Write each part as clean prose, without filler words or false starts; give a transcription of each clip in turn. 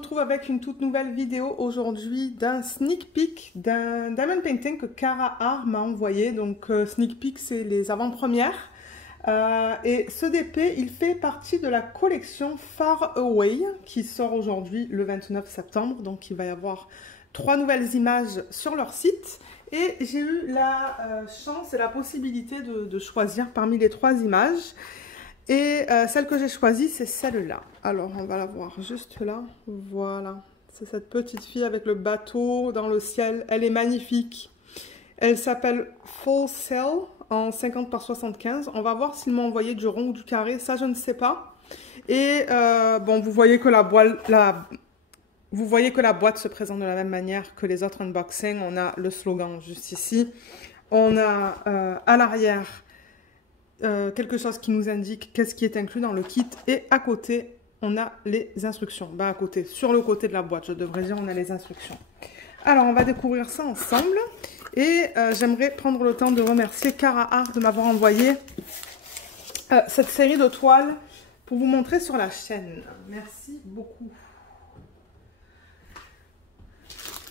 retrouve avec une toute nouvelle vidéo aujourd'hui d'un sneak peek d'un diamond painting que Cara Art m'a envoyé. Donc sneak peek, c'est les avant-premières. Et ce DP, il fait partie de la collection Far Away qui sort aujourd'hui le 29 septembre. Donc il va y avoir 3 nouvelles images sur leur site. Et j'ai eu la chance et la possibilité de choisir parmi les 3 images. Et celle que j'ai choisie, c'est celle-là. Alors, on va la voir juste là. Voilà. C'est cette petite fille avec le bateau dans le ciel. Elle est magnifique. Elle s'appelle Full Sail en 50 par 75. On va voir s'ils m'ont envoyé du rond ou du carré. Ça, je ne sais pas. Et bon, vous voyez que la boîte se présente de la même manière que les autres unboxings. On a le slogan juste ici. On a à l'arrière quelque chose qui nous indique qu'est-ce qui est inclus dans le kit. Et à côté, on a les instructions. Bah, à côté, sur le côté de la boîte, je devrais dire, on a les instructions. Alors, on va découvrir ça ensemble. Et j'aimerais prendre le temps de remercier Cara Art de m'avoir envoyé cette série de toiles pour vous montrer sur la chaîne. Merci beaucoup.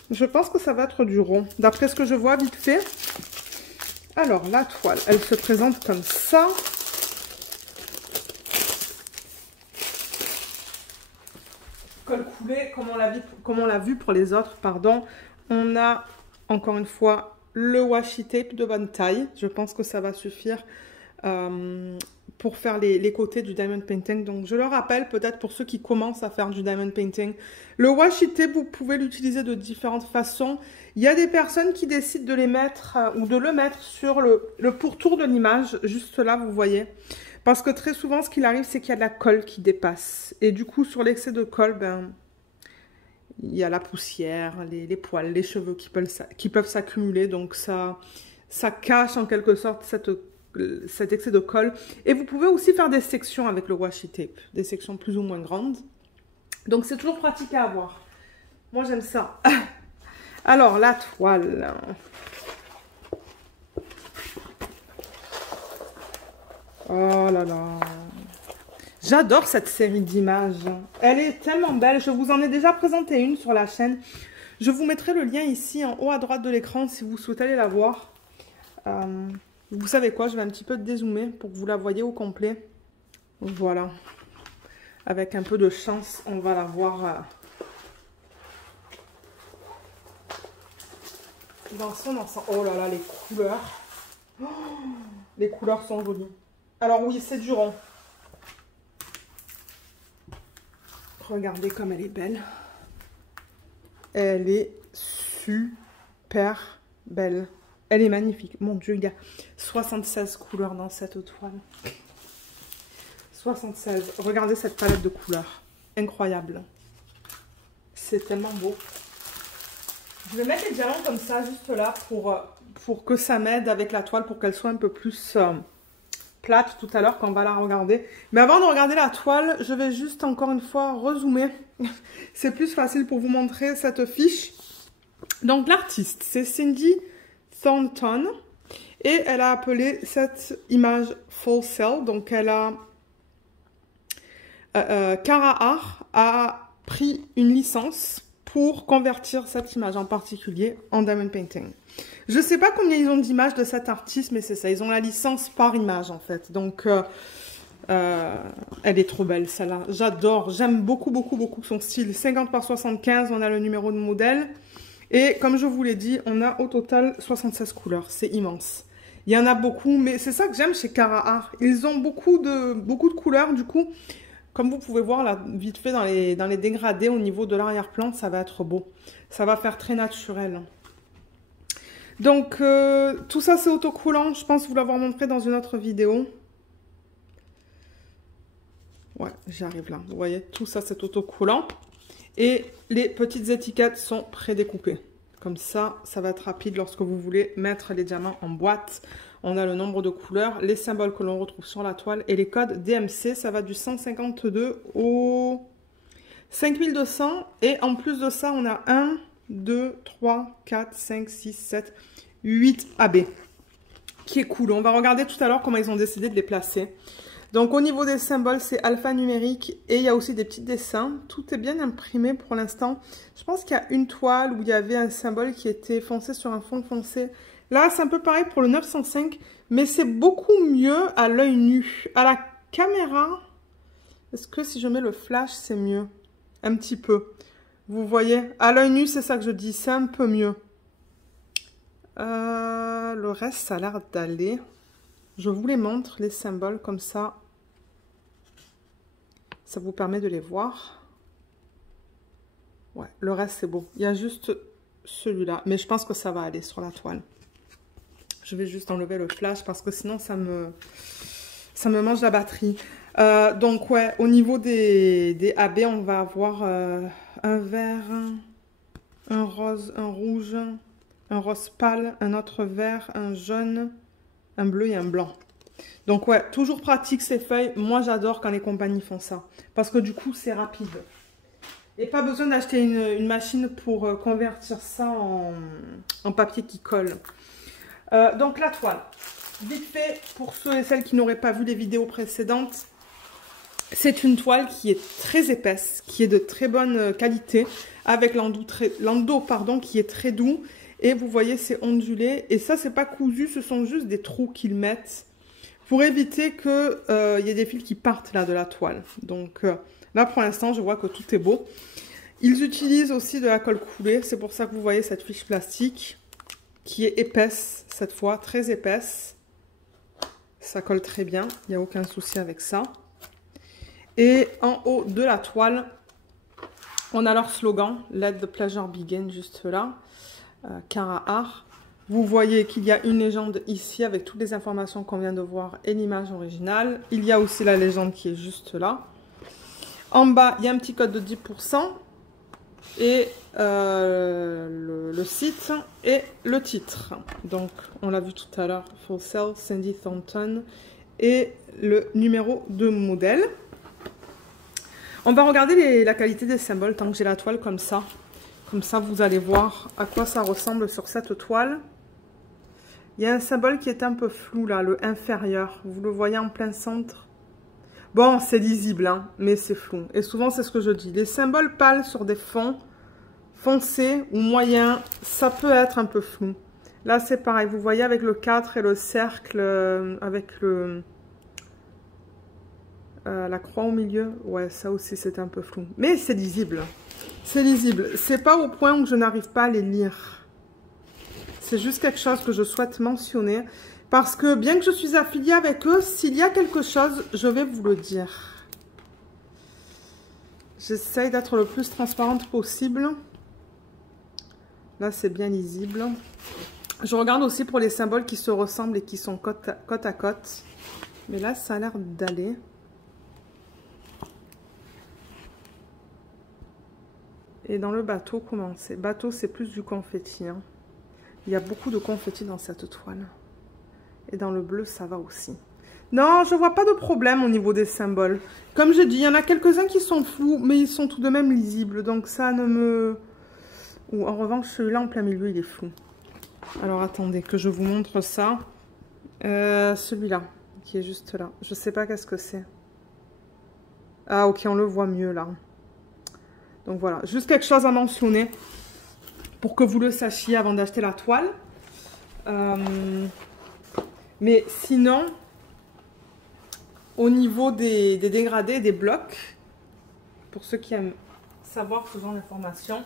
Je pense que ça va être du rond, d'après ce que je vois vite fait. Alors, la toile, elle se présente comme ça. Colle coulé, comme on l'a vu pour les autres, pardon. On a, encore une fois, le washi tape de bonne taille. Je pense que ça va suffire pour faire les côtés du diamond painting. Donc, je le rappelle, peut-être pour ceux qui commencent à faire du diamond painting, le washi tape, vous pouvez l'utiliser de différentes façons. Il y a des personnes qui décident de les mettre ou de le mettre sur le pourtour de l'image, juste là, vous voyez. Parce que très souvent, ce qu'il arrive, c'est qu'il y a de la colle qui dépasse. Et du coup, sur l'excès de colle, ben, il y a la poussière, les poils, les cheveux qui peuvent s'accumuler. Donc, ça cache en quelque sorte cet excès de colle. Et vous pouvez aussi faire des sections avec le washi tape, des sections plus ou moins grandes. Donc, c'est toujours pratique à avoir. Moi, j'aime ça. Alors, la toile. Oh là là. J'adore cette série d'images. Elle est tellement belle. Je vous en ai déjà présenté une sur la chaîne. Je vous mettrai le lien ici en haut à droite de l'écran si vous souhaitez aller la voir. Vous savez quoi? Je vais un petit peu dézoomer pour que vous la voyez au complet. Voilà. Avec un peu de chance, on va la voir dans son ensemble. Oh là là, les couleurs. Oh, les couleurs sont jolies. Alors oui, c'est du rond. Regardez comme elle est belle. Elle est super belle. Elle est magnifique. Mon Dieu, il y a 76 couleurs dans cette toile. 76. Regardez cette palette de couleurs. Incroyable. C'est tellement beau. Je vais mettre les diamants comme ça, juste là, pour que ça m'aide avec la toile, pour qu'elle soit un peu plus plate tout à l'heure quand on va la regarder. Mais avant de regarder la toile, je vais juste encore une fois rezoomer. C'est plus facile pour vous montrer cette fiche. Donc l'artiste, c'est Cindy Thornton. Et elle a appelé cette image Full Sail. Donc elle a... Cara Art a pris une licence pour convertir cette image en particulier en diamond painting. Je ne sais pas combien ils ont d'images de cet artiste, mais c'est ça. Ils ont la licence par image, en fait. Donc, elle est trop belle, celle-là. J'adore. J'aime beaucoup, beaucoup, beaucoup son style. 50 par 75, on a le numéro de modèle. Et comme je vous l'ai dit, on a au total 76 couleurs. C'est immense. Il y en a beaucoup, mais c'est ça que j'aime chez Cara Art. Ils ont beaucoup de couleurs, du coup. Comme vous pouvez voir là, vite fait dans les dégradés au niveau de l'arrière-plan, ça va être beau. Ça va faire très naturel. Donc, tout ça c'est autocollant. Je pense vous l'avoir montré dans une autre vidéo. Ouais, j'y arrive là. Vous voyez, tout ça c'est autocollant. Et les petites étiquettes sont prédécoupées. Comme ça, ça va être rapide lorsque vous voulez mettre les diamants en boîte. On a le nombre de couleurs, les symboles que l'on retrouve sur la toile et les codes DMC. Ça va du 152 au 5200. Et en plus de ça, on a 1, 2, 3, 4, 5, 6, 7, 8 AB. Qui est cool. On va regarder tout à l'heure comment ils ont décidé de les placer. Donc au niveau des symboles, c'est alphanumérique et il y a aussi des petits dessins. Tout est bien imprimé pour l'instant. Je pense qu'il y a une toile où il y avait un symbole qui était foncé sur un fond foncé. Là, c'est un peu pareil pour le 905, mais c'est beaucoup mieux à l'œil nu. À la caméra, est-ce que si je mets le flash, c'est mieux? Un petit peu. Vous voyez, à l'œil nu, c'est ça que je dis, c'est un peu mieux. Le reste, ça a l'air d'aller. Je vous les montre, les symboles, comme ça. Ça vous permet de les voir. Ouais, le reste, c'est beau. Il y a juste celui-là. Mais je pense que ça va aller sur la toile. Je vais juste enlever le flash parce que sinon, ça me mange la batterie. Donc, ouais, au niveau des AB, on va avoir un vert, un rose, un rouge, un rose pâle, un autre vert, un jaune, un bleu et un blanc. Donc ouais, toujours pratique ces feuilles. Moi, j'adore quand les compagnies font ça. Parce que du coup, c'est rapide. Et pas besoin d'acheter une machine pour convertir ça en papier qui colle. Donc la toile. Vite fait, pour ceux et celles qui n'auraient pas vu les vidéos précédentes, c'est une toile qui est très épaisse, qui est de très bonne qualité, avec l'endos qui est très doux. Et vous voyez, c'est ondulé. Et ça, c'est pas cousu, ce sont juste des trous qu'ils mettent pour éviter qu'il y ait des fils qui partent là de la toile. Donc là, pour l'instant, je vois que tout est beau. Ils utilisent aussi de la colle coulée. C'est pour ça que vous voyez cette fiche plastique qui est épaisse, cette fois, très épaisse. Ça colle très bien, il n'y a aucun souci avec ça. Et en haut de la toile, on a leur slogan, Let the pleasure begin, juste là. Cara Art. Vous voyez qu'il y a une légende ici avec toutes les informations qu'on vient de voir et l'image originale. Il y a aussi la légende qui est juste là. En bas, il y a un petit code de 10% et le site et le titre. Donc, on l'a vu tout à l'heure, For Sale, Sandy Thornton et le numéro de modèle. On va regarder la qualité des symboles tant que j'ai la toile comme ça. Comme ça, vous allez voir à quoi ça ressemble sur cette toile. Il y a un symbole qui est un peu flou là, le inférieur. Vous le voyez en plein centre. Bon, c'est lisible, hein, mais c'est flou. Et souvent, c'est ce que je dis. Les symboles pâles sur des fonds foncés ou moyens, ça peut être un peu flou. Là, c'est pareil. Vous voyez avec le 4 et le cercle, avec la croix au milieu. Ouais, ça aussi, c'est un peu flou. Mais c'est lisible. C'est lisible. C'est pas au point où je n'arrive pas à les lire. C'est juste quelque chose que je souhaite mentionner. Parce que bien que je suis affiliée avec eux, s'il y a quelque chose, je vais vous le dire. J'essaye d'être le plus transparente possible. Là, c'est bien lisible. Je regarde aussi pour les symboles qui se ressemblent et qui sont côte à côte. Mais là, ça a l'air d'aller. Et dans le bateau, comment c'est? Bateau, c'est plus du confetti. Hein. Il y a beaucoup de confetti dans cette toile. Et dans le bleu, ça va aussi. Non, je vois pas de problème au niveau des symboles. Comme je dis, il y en a quelques-uns qui sont flous, mais ils sont tout de même lisibles. Donc ça ne me... Ou en revanche, celui-là en plein milieu, il est flou. Alors attendez, que je vous montre ça. Celui-là, qui est juste là. Je sais pas qu'est-ce que c'est. Ah ok, on le voit mieux là. Donc voilà, juste quelque chose à mentionner pour que vous le sachiez avant d'acheter la toile. Mais sinon, au niveau des dégradés, des blocs, pour ceux qui aiment savoir ce genre d'informations,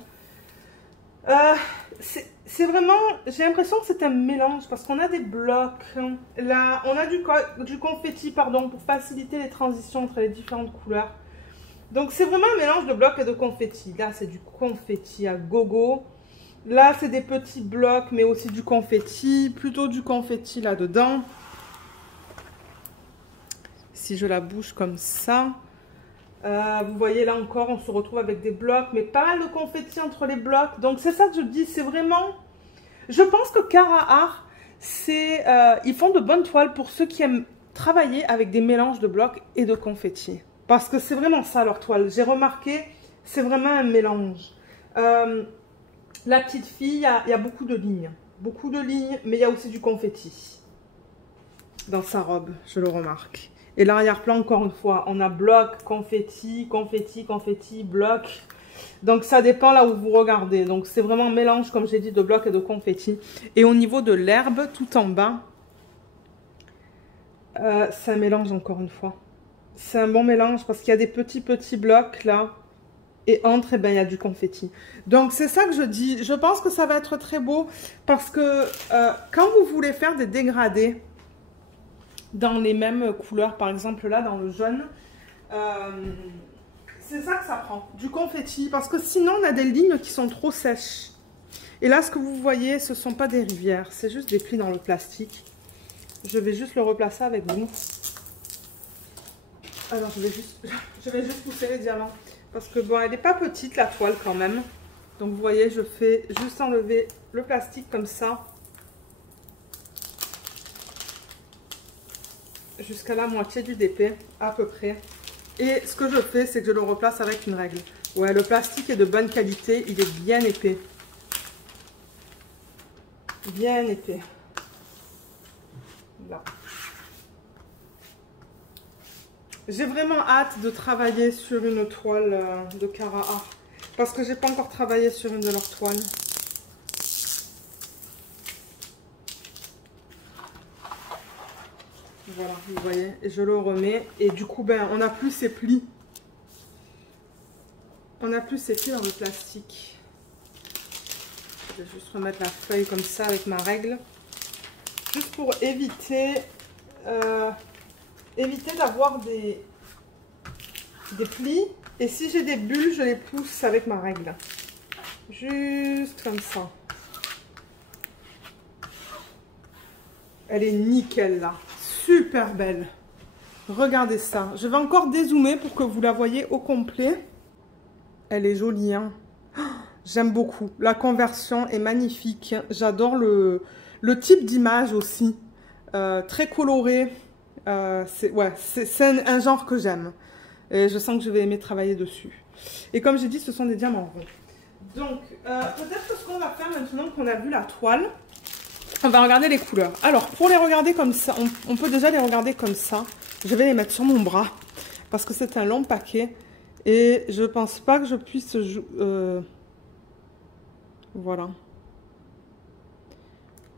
c'est vraiment, j'ai l'impression que c'est un mélange parce qu'on a des blocs. Là, on a du confetti, pardon, pour faciliter les transitions entre les différentes couleurs. Donc c'est vraiment un mélange de blocs et de confetti. Là, c'est du confetti à gogo. Là, c'est des petits blocs, mais aussi du confetti. Plutôt du confetti là-dedans. Si je la bouge comme ça. Vous voyez, là encore, on se retrouve avec des blocs, mais pas mal de confetti entre les blocs. Donc c'est ça que je dis, c'est vraiment... Je pense que Cara Art, c'est... ils font de bonnes toiles pour ceux qui aiment travailler avec des mélanges de blocs et de confetti. Parce que c'est vraiment ça leur toile. J'ai remarqué, c'est vraiment un mélange. La petite fille, il y a beaucoup de lignes. Beaucoup de lignes, mais il y a aussi du confetti. Dans sa robe, je le remarque. Et l'arrière-plan, encore une fois, on a bloc, confetti, confetti, confetti, bloc. Donc ça dépend là où vous regardez. Donc c'est vraiment un mélange, comme j'ai dit, de bloc et de confetti. Et au niveau de l'herbe, tout en bas, c'est un mélange encore une fois. C'est un bon mélange parce qu'il y a des petits blocs là. Et entre, eh ben, il y a du confetti. Donc c'est ça que je dis. Je pense que ça va être très beau parce que quand vous voulez faire des dégradés dans les mêmes couleurs, par exemple là dans le jaune, c'est ça que ça prend, du confetti. Parce que sinon on a des lignes qui sont trop sèches. Et là ce que vous voyez, ce ne sont pas des rivières, c'est juste des plis dans le plastique. Je vais juste le replacer avec vous. Alors je vais juste pousser les diamants. Parce que bon, elle n'est pas petite la toile quand même. Donc vous voyez, je fais juste enlever le plastique comme ça. Jusqu'à la moitié du DP, à peu près. Et ce que je fais, c'est que je le replace avec une règle. Ouais, le plastique est de bonne qualité, il est bien épais. Bien épais. Là. J'ai vraiment hâte de travailler sur une toile de Cara Art. Parce que j'ai pas encore travaillé sur une de leurs toiles. Voilà, vous voyez, et je le remets. Et du coup, ben, on n'a plus ces plis. On n'a plus ces plis dans le plastique. Je vais juste remettre la feuille comme ça avec ma règle. Juste pour éviter d'avoir des plis. Et si j'ai des bulles, je les pousse avec ma règle. Juste comme ça. Elle est nickel là. Super belle. Regardez ça. Je vais encore dézoomer pour que vous la voyez au complet. Elle est jolie, hein. J'aime beaucoup. La conversion est magnifique. J'adore le type d'image aussi. Très coloré. C'est un genre que j'aime. Et je sens que je vais aimer travailler dessus. Et comme j'ai dit, ce sont des diamants ronds. Donc, peut-être que ce qu'on va faire maintenant qu'on a vu la toile, on va regarder les couleurs. Alors, pour les regarder comme ça, on peut déjà les regarder comme ça. Je vais les mettre sur mon bras parce que c'est un long paquet. Et je pense pas que je puisse... Voilà.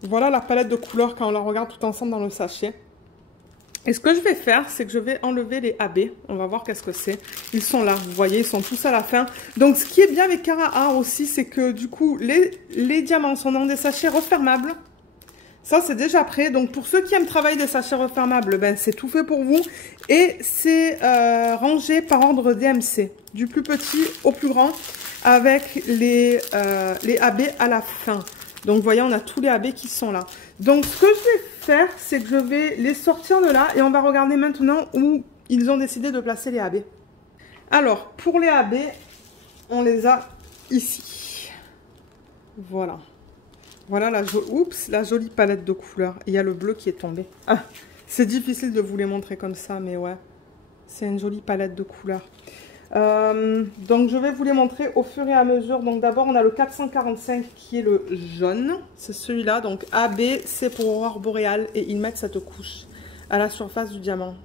Voilà la palette de couleurs quand on la regarde tout ensemble dans le sachet. Et ce que je vais faire, c'est que je vais enlever les AB. On va voir qu'est-ce que c'est. Ils sont là, vous voyez, ils sont tous à la fin. Donc, ce qui est bien avec Cara Art aussi, c'est que du coup, les diamants sont dans des sachets refermables. Ça, c'est déjà prêt. Donc, pour ceux qui aiment travailler des sachets refermables, ben, c'est tout fait pour vous. Et c'est rangé par ordre DMC, du plus petit au plus grand, avec les AB à la fin. Donc, vous voyez, on a tous les AB qui sont là. Donc, ce que je vais faire, c'est que je vais les sortir de là et on va regarder maintenant où ils ont décidé de placer les AB. Alors, pour les AB, on les a ici. Voilà. Voilà la jolie palette de couleurs. Il y a le bleu qui est tombé. Ah, c'est difficile de vous les montrer comme ça, mais ouais. C'est une jolie palette de couleurs. Donc je vais vous les montrer au fur et à mesure. Donc d'abord on a le 445 qui est le jaune. C'est celui-là. Donc AB, c'est pour aurore boréale. Et ils mettent cette couche à la surface du diamant,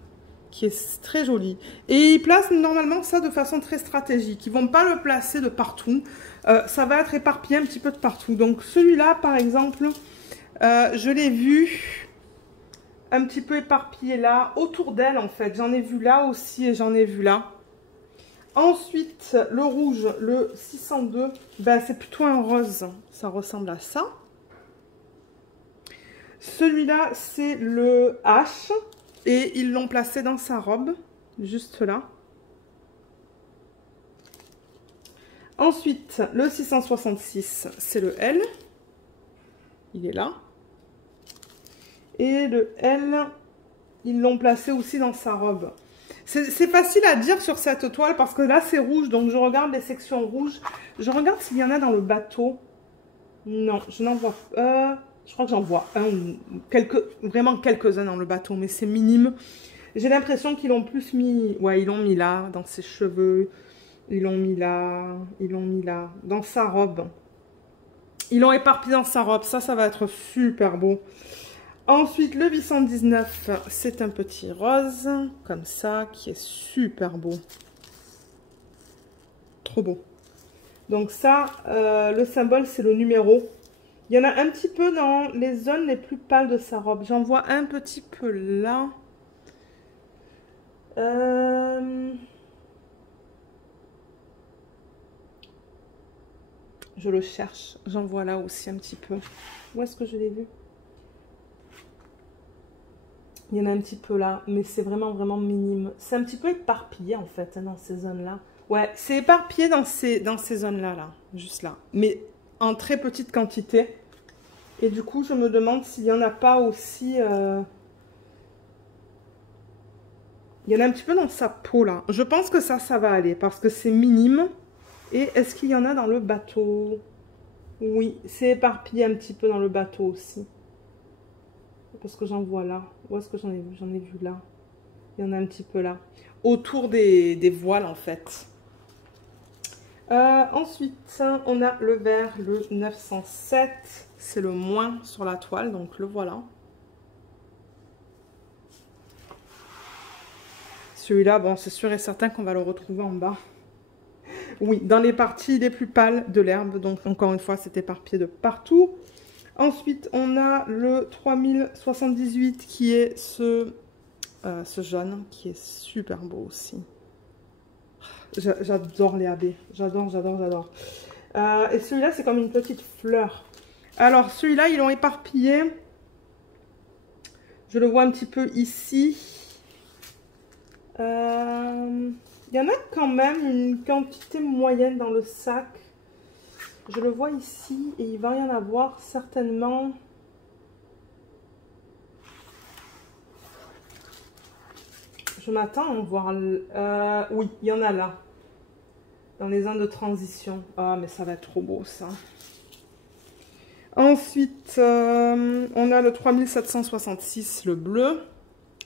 qui est très jolie. Et ils placent normalement ça de façon très stratégique. Ils ne vont pas le placer de partout. Ça va être éparpillé un petit peu de partout. Donc celui-là, par exemple, je l'ai vu un petit peu éparpillé là, autour d'elle en fait. J'en ai vu là aussi et j'en ai vu là. Ensuite, le rouge, le 602, ben, c'est plutôt un rose. Ça ressemble à ça. Celui-là, c'est le H. Et ils l'ont placé dans sa robe, juste là. Ensuite, le 666, c'est le L. Il est là. Et le L, ils l'ont placé aussi dans sa robe. C'est facile à dire sur cette toile parce que là, c'est rouge. Donc, je regarde les sections rouges. Je regarde s'il y en a dans le bateau. Non, je n'en vois pas. Je crois que j'en vois vraiment quelques-uns dans le bateau, mais c'est minime. J'ai l'impression qu'ils l'ont plus mis... Ouais, ils l'ont mis là, dans ses cheveux. Ils l'ont mis là. Ils l'ont mis là. Dans sa robe. Ils l'ont éparpillé dans sa robe. Ça va être super beau. Ensuite, le 819, c'est un petit rose, comme ça, qui est super beau. Trop beau. Donc ça, le symbole, c'est le numéro. Il y en a un petit peu dans les zones les plus pâles de sa robe. J'en vois un petit peu là. Je le cherche. J'en vois là aussi un petit peu. Où est-ce que je l'ai vu? Il y en a un petit peu là, mais c'est vraiment, vraiment minime. C'est un petit peu éparpillé en fait, hein, dans ces zones-là. Ouais, c'est éparpillé dans ces zones-là, là, juste là. Mais en très petite quantité. Et du coup, je me demande s'il n'y en a pas aussi... Il y en a un petit peu dans sa peau, là. Je pense que ça va aller, parce que c'est minime. Et est-ce qu'il y en a dans le bateau? Oui, c'est éparpillé un petit peu dans le bateau aussi. Parce que j'en vois là. Où est-ce que j'en ai vu? J'en ai vu là. Il y en a un petit peu là. Autour des voiles, en fait. Ensuite, on a le vert, le 907. C'est le moins sur la toile, donc le voilà. Celui-là, bon, c'est sûr et certain qu'on va le retrouver en bas. Oui, dans les parties les plus pâles de l'herbe. Donc, encore une fois, c'est éparpillé de partout. Ensuite, on a le 3078 qui est ce jaune, qui est super beau aussi. J'adore les AB. J'adore, j'adore, j'adore. Et celui-là, c'est comme une petite fleur. Alors, celui-là, ils l'ont éparpillé. Je le vois un petit peu ici. Il y en a quand même une quantité moyenne dans le sac. Je le vois ici et il va y en avoir certainement... Je m'attends à en voir... oui, il y en a là. Dans les zones de transition. Ah, mais ça va être trop beau, ça. Ensuite, on a le 3766, le bleu.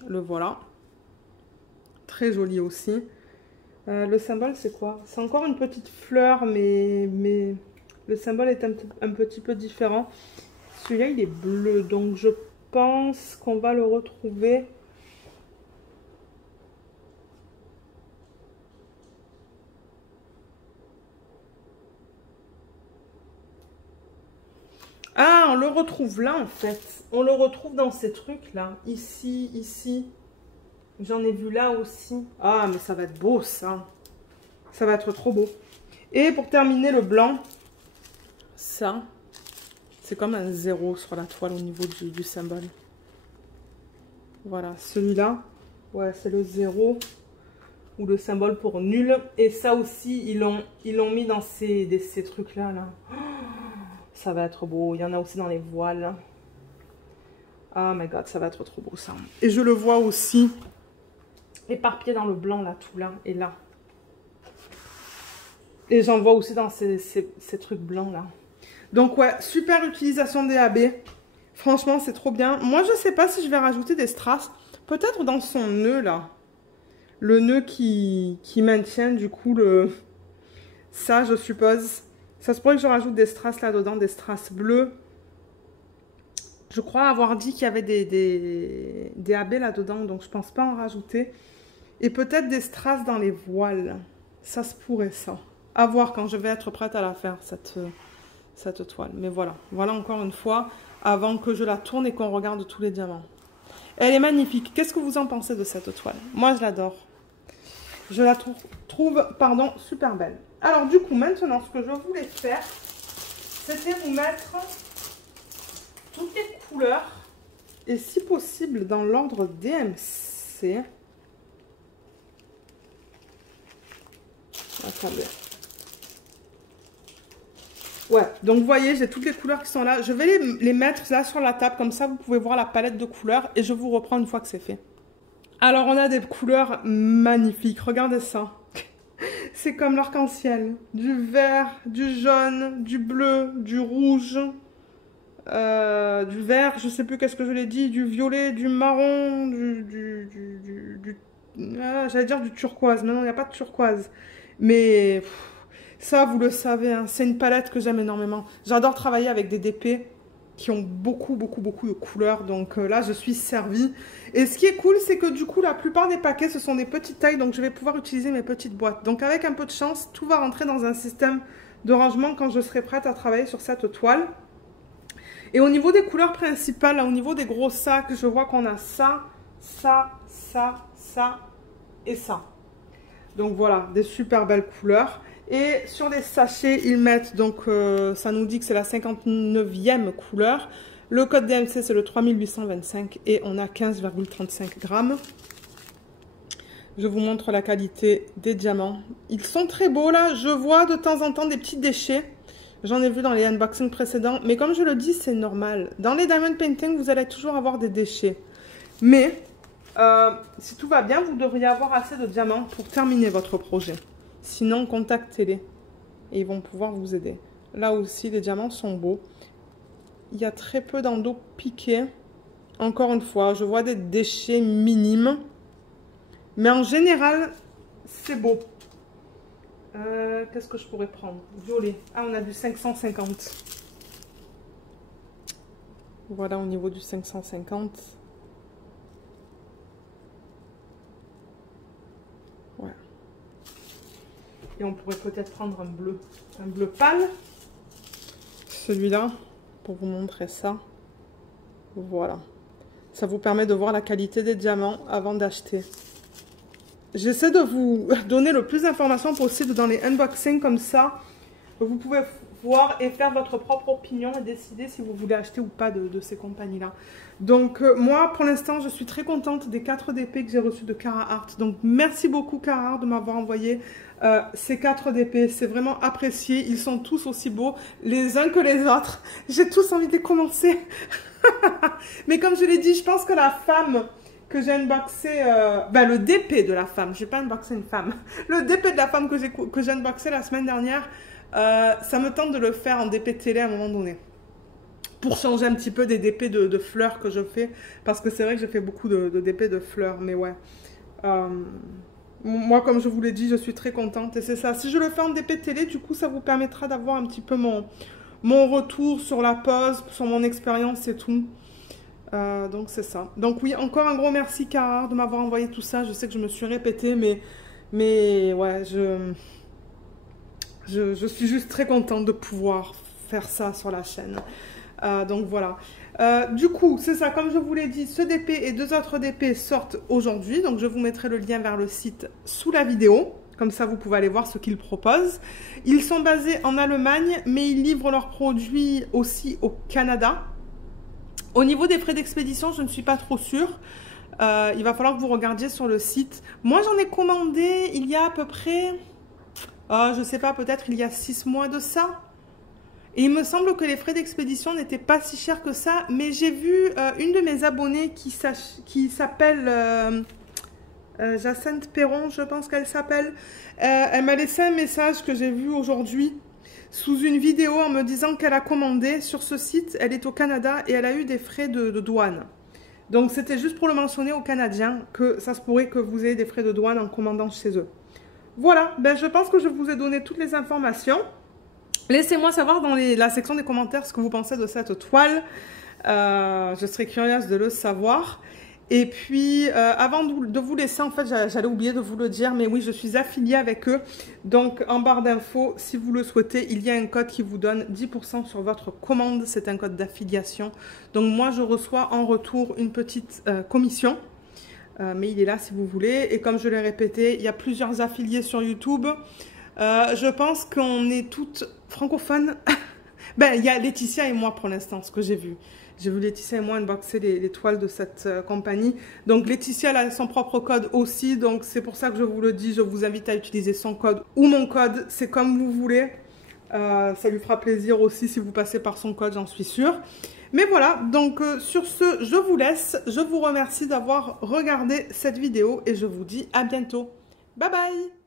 Le voilà. Très joli aussi. Le symbole, c'est quoi? C'est encore une petite fleur, mais le symbole est un petit peu différent. Celui-là, il est bleu, donc je pense qu'on va le retrouver... Ah, on le retrouve là, en fait. On le retrouve dans ces trucs-là. Ici, ici. J'en ai vu là aussi. Ah, mais ça va être beau, ça. Ça va être trop beau. Et pour terminer, le blanc. Ça, c'est comme un 0 sur la toile au niveau du symbole. Voilà, celui-là. Ouais, c'est le 0. Ou le symbole pour nul. Et ça aussi, ils l'ont mis dans ces trucs-là, là. Ça va être beau. Il y en a aussi dans les voiles. Oh my god, ça va être trop beau, ça. Et je le vois aussi éparpillé dans le blanc, là, tout là et là. Et j'en vois aussi dans ces trucs blancs, là. Donc, ouais, super utilisation des AB. Franchement, c'est trop bien. Moi, je sais pas si je vais rajouter des strass. Peut-être dans son nœud, là. Le nœud qui maintient, du coup, ça, je suppose. Ça se pourrait que je rajoute des strass là-dedans, des strass bleus. Je crois avoir dit qu'il y avait des AB là-dedans, donc je pense pas en rajouter. Et peut-être des strass dans les voiles. Ça se pourrait, ça. À voir quand je vais être prête à la faire, cette toile. Mais voilà. Voilà encore une fois, avant que je la tourne et qu'on regarde tous les diamants. Elle est magnifique. Qu'est-ce que vous en pensez de cette toile? Moi, je l'adore. Je la trouve, pardon, super belle. Alors, du coup, maintenant, ce que je voulais faire, c'était vous mettre toutes les couleurs et si possible dans l'ordre DMC. Attendez. Ouais, donc vous voyez, j'ai toutes les couleurs qui sont là. Je vais les mettre là sur la table, comme ça vous pouvez voir la palette de couleurs et je vous reprends une fois que c'est fait. Alors on a des couleurs magnifiques, regardez ça. C'est comme l'arc-en-ciel. Du vert, du jaune, du bleu, du rouge, du vert, je sais plus qu'est-ce que je l'ai dit, du violet, du marron, j'allais dire du turquoise, mais non, il n'y a pas de turquoise. Mais ça, vous le savez, hein, c'est une palette que j'aime énormément. J'adore travailler avec des DP. qui ont beaucoup de couleurs. Donc là, je suis servie. Et ce qui est cool, c'est que du coup, la plupart des paquets, ce sont des petites tailles. Donc je vais pouvoir utiliser mes petites boîtes. Donc avec un peu de chance, tout va rentrer dans un système de rangement quand je serai prête à travailler sur cette toile. Et au niveau des couleurs principales, là, au niveau des gros sacs, je vois qu'on a ça, ça, ça, ça et ça. Donc voilà, des super belles couleurs. Et sur les sachets, ils mettent, donc ça nous dit que c'est la 59e couleur. Le code DMC, c'est le 3825 et on a 15,35 grammes. Je vous montre la qualité des diamants. Ils sont très beaux là. Je vois de temps en temps des petits déchets. J'en ai vu dans les unboxings précédents. Mais comme je le dis, c'est normal. Dans les diamond painting, vous allez toujours avoir des déchets. Mais si tout va bien, vous devriez avoir assez de diamants pour terminer votre projet. Sinon, contactez-les et ils vont pouvoir vous aider. Là aussi, les diamants sont beaux. Il y a très peu d'endos piqués. Encore une fois, je vois des déchets minimes. Mais en général, c'est beau. Qu'est-ce que je pourrais prendre? Violet. Ah, on a du 550. Voilà au niveau du 550. Ouais. Et on pourrait peut-être prendre un bleu pâle. Celui-là, pour vous montrer ça. Voilà. Ça vous permet de voir la qualité des diamants avant d'acheter. J'essaie de vous donner le plus d'informations possible dans les unboxings, comme ça, vous pouvez voir et faire votre propre opinion et décider si vous voulez acheter ou pas de ces compagnies-là. Donc moi, pour l'instant, je suis très contente des 4 DP que j'ai reçus de Carhartt. Donc merci beaucoup Carhartt de m'avoir envoyé ces 4 DP. C'est vraiment apprécié. Ils sont tous aussi beaux les uns que les autres. J'ai tous envie de commencer. Mais comme je l'ai dit, je pense que la femme que j'ai unboxé, le DP de la femme, j'ai pas unboxé une femme, le DP de la femme que j'ai unboxé la semaine dernière, ça me tente de le faire en DP télé à un moment donné, pour changer un petit peu des DP de fleurs que je fais, parce que c'est vrai que je fais beaucoup de DP de fleurs, mais ouais, moi comme je vous l'ai dit, je suis très contente, et c'est ça, si je le fais en DP télé, du coup ça vous permettra d'avoir un petit peu mon retour sur la pose, sur mon expérience et tout. Donc c'est ça. Donc oui, encore un gros merci Carhartt de m'avoir envoyé tout ça. Je sais que je me suis répétée, mais ouais, je suis juste très contente de pouvoir faire ça sur la chaîne. Donc voilà. Du coup, c'est ça, comme je vous l'ai dit, ce DP et 2 autres DP sortent aujourd'hui. Donc je vous mettrai le lien vers le site sous la vidéo. Comme ça, vous pouvez aller voir ce qu'ils proposent. Ils sont basés en Allemagne, mais ils livrent leurs produits aussi au Canada. Au niveau des frais d'expédition, je ne suis pas trop sûre. Il va falloir que vous regardiez sur le site. Moi, j'en ai commandé il y a à peu près, je ne sais pas, peut-être il y a 6 mois de ça. Et il me semble que les frais d'expédition n'étaient pas si chers que ça. Mais j'ai vu une de mes abonnées qui s'appelle Jacinthe Perron, je pense qu'elle s'appelle. Elle m'a laissé un message que j'ai vu aujourd'hui sous une vidéo en me disant qu'elle a commandé sur ce site, elle est au Canada et elle a eu des frais de douane. Donc c'était juste pour le mentionner aux Canadiens que ça se pourrait que vous ayez des frais de douane en commandant chez eux. Voilà, ben je pense que je vous ai donné toutes les informations. Laissez-moi savoir dans la section des commentaires ce que vous pensez de cette toile. Je serais curieuse de le savoir. Et puis, avant de vous laisser, en fait, j'allais oublier de vous le dire, mais oui, je suis affiliée avec eux. Donc, en barre d'infos, si vous le souhaitez, il y a un code qui vous donne 10% sur votre commande. C'est un code d'affiliation. Donc, moi, je reçois en retour une petite commission. Mais il est là si vous voulez. Et comme je l'ai répété, il y a plusieurs affiliés sur YouTube. Je pense qu'on est toutes francophones. Ben, il y a Laetitia et moi pour l'instant, ce que j'ai vu. J'ai vu Laetitia et moi unboxer les toiles de cette compagnie. Donc Laetitia elle a son propre code aussi. Donc c'est pour ça que je vous le dis. Je vous invite à utiliser son code ou mon code. C'est comme vous voulez. Ça lui fera plaisir aussi si vous passez par son code, j'en suis sûre. Mais voilà, donc sur ce, je vous laisse. Je vous remercie d'avoir regardé cette vidéo et je vous dis à bientôt. Bye bye!